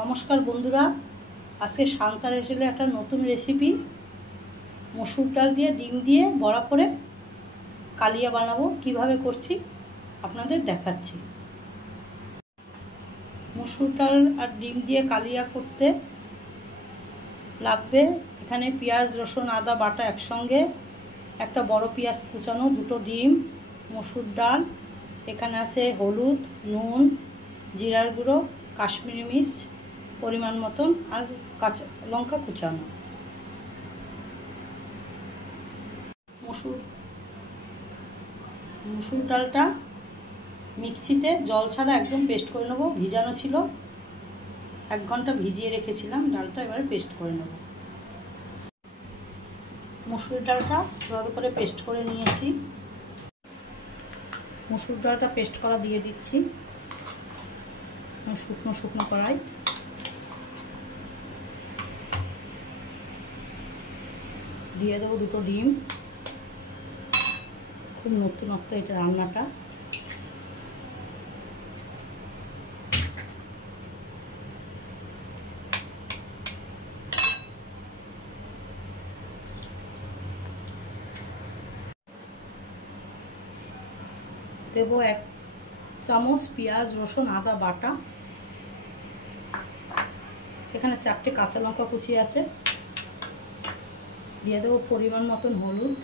নমস্কার বন্ধুরা, আজকে শান্তার এসেলে একটা নতুন রেসিপি মসুর ডাল দিয়ে ডিম দিয়ে বড়া করে কালিয়া বানাবো। কিভাবে করছি আপনাদের দেখাচ্ছি। মসুর ডাল আর ডিম দিয়ে কালিয়া করতে লাগবে এখানে পেঁয়াজ, রসুন, আদা বাটা একসঙ্গে, একটা বড় পেঁয়াজ কুচানো, দুটো ডিম, মসুর ডাল, এখানে আছে হলুদ, নুন, জিরার গুঁড়ো, কাশ্মীরি মির্চ পরিমাণ মতন, আর কাঁচা লঙ্কা কুচানো। মসুর ডালটা মিক্সিতে জল ছাড়া একদম পেস্ট করে নেব। ভিজানো ছিল, 1 ঘন্টা ভিজিয়ে রেখেছিলাম ডালটা, এবারে পেস্ট করে নেব। মসুর ডালটা এভাবে করে পেস্ট করে নিয়েছি। মসুর ডালটা পেস্ট করা দিয়ে দিচ্ছি শুকনো কড়াই। দিয়ে দেবো 2টো ডিম। খুব নতুনত্ব এটা রান্নাটা। দেবো 1 চামচ পেঁয়াজ, রসুন, আদা বাটা। এখানে 4টে কাঁচা লঙ্কা কুচি আছে। দিয়ে দেবো পরিমাণ মতন হলুদ,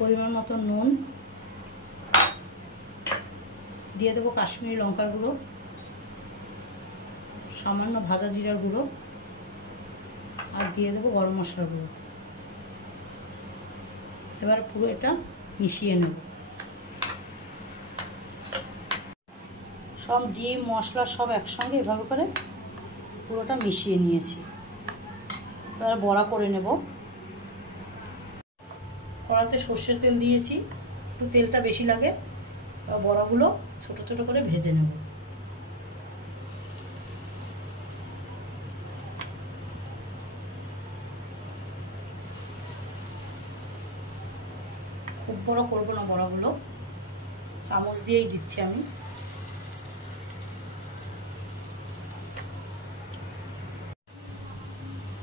পরিমাণ মতন নুন, দিয়ে দেবো কাশ্মীরি লঙ্কার গুঁড়ো, সামান্য ভাজা জিরার গুঁড়ো, আর দিয়ে দেবো গরম মশলার গুঁড়ো। এবার পুরো এটা মিশিয়ে নেব। সব ডিম মশলা সব একসঙ্গে এভাবে করে পুরোটা মিশিয়ে নিয়েছি। এবার বড়া করে নেব। কড়াতে সর্ষের তেল দিয়েছি, একটু তেলটা বেশি লাগে। বড়াগুলো ছোট ছোট করে ভেজে নেব। খুব বড় করবো না বড়াগুলো, চামচ দিয়েই দিচ্ছি আমি।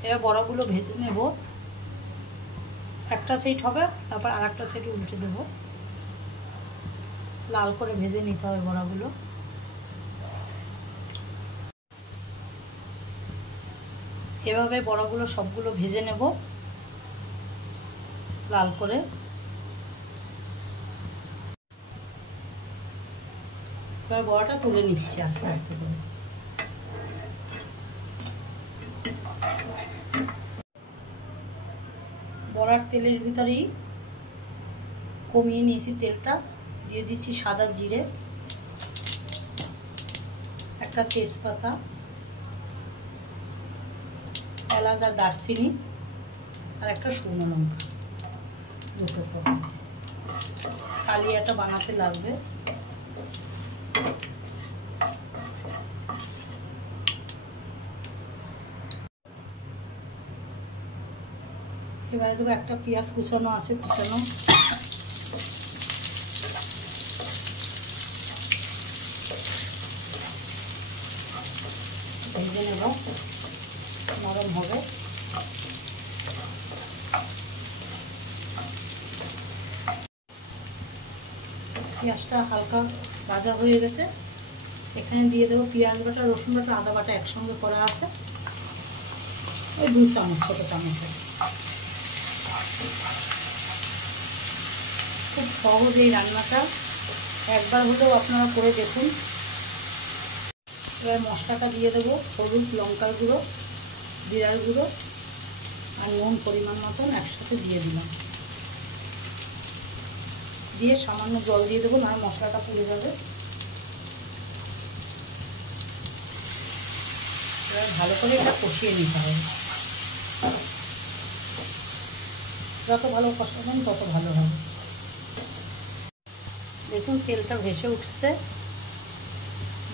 এবার বড়াগুলো ভেজে নেব। একটা সাইড হবে, তারপর আর একটা সাইড উল্টে দেবো। লাল করে ভেজে নিতে হবে বড়াগুলো। এভাবে বড়াগুলো সবগুলো ভেজে নেব লাল করে। এবার বড়াটা তুলে নিচ্ছি আস্তে আস্তে করে। বড়ার তেলের ভিতরেই কমিয়ে নিয়েছি তেলটা। দিয়ে দিচ্ছি সাদা জিরে, একটা তেজপাতা, এলাচ আর দারচিনি, আর একটা শুকনো লঙ্কা, 2টো করে। কালিয়াটা বানাতে লাগবে। এবারে দেবো একটা পেঁয়াজ কুচানো আছে, কুচানো। ভেজে নেব, নরম হবে। পেঁয়াজটা হালকা ভাজা হয়ে গেছে। এখানে দিয়ে দেবো পেঁয়াজ বাটা, রসুন বাটা, আদা বাটা একসঙ্গে করা আছে, ওই 2 চামচ, ছোট চামচে। খুব সহজ এই রান্নাটা, একবার হলেও আপনারা করে দেখুন। এবার মশলাটা দিয়ে দেবো। হলুদ, লঙ্কার গুঁড়ো, জিরার গুঁড়ো আর নুন পরিমাণ মতন একসাথে দিয়ে দিলাম। দিয়ে সামান্য জল দিয়ে দেবো, না মশলাটা পুড়ে যাবে। এবার ভালো করে এটা কষিয়ে নিতে হবে। যত ভালো কষাবেন তত ভালো হবে। দেখুন তেলটা ভেসে উঠেছে,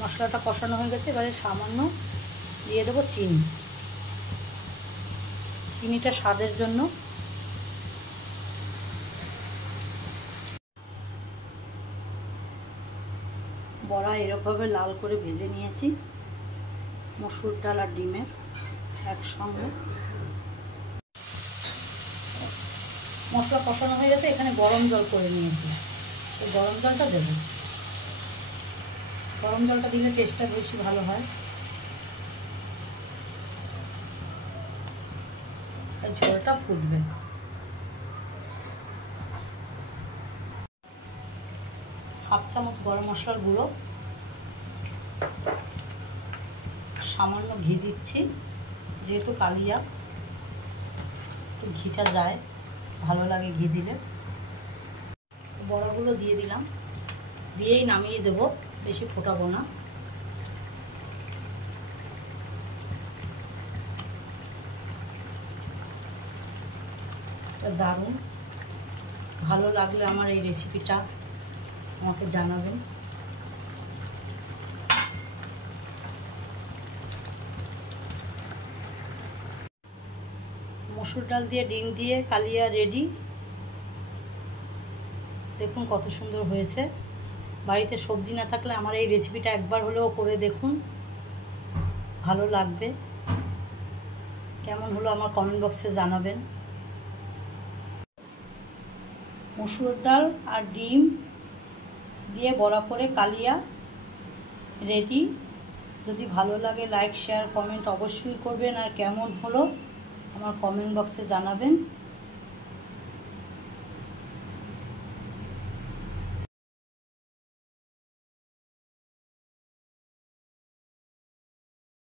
মশলাটা কষানো হয়ে গেছে। এবারে সামান্য দিয়ে দেবো চিনি। চিনিটা স্বাদের জন্য। বড়া এরকমভাবে লাল করে ভেজে নিয়েছি মসুর ডাল আর ডিমের একসঙ্গে। মশলা কষানো হয়ে গেছে, এখানে গরম জল করে নিয়েছি, এই গরম জলটা দেব। গরম জলটা দিলে টেস্টটা বেশি ভালো হয়। এই ঝোলটা ফুটবে। হাফ চামচ গরম মশলার গুঁড়ো, সামান্য ঘি দিচ্ছি, যেহেতু কালিয়া একটু ঘিটা যায়, ভালো লাগে ঘি দিলে। বড়াগুলো দিয়ে দিলাম, দিয়েই নামিয়ে দেবো, বেশি ফোটাবো না। দারুণ, ভালো লাগলে আমার এই রেসিপিটা আমাকে জানাবেন। মসুর ডাল দিয়ে ডিম দিয়ে কালিয়া রেডি। দেখুন কত সুন্দর হয়েছে। বাড়িতে সবজি না থাকলে আমার এই রেসিপিটা একবার হলেও করে দেখুন, ভালো লাগবে। কেমন হলো আমার কমেন্ট বক্সে জানাবেন। মসুর ডাল আর ডিম দিয়ে বড়া করে কালিয়া রেডি। যদি ভালো লাগে লাইক শেয়ার কমেন্ট অবশ্যই করবেন, আর কেমন হলো আমার কমেন্ট বক্সে জানাবেন।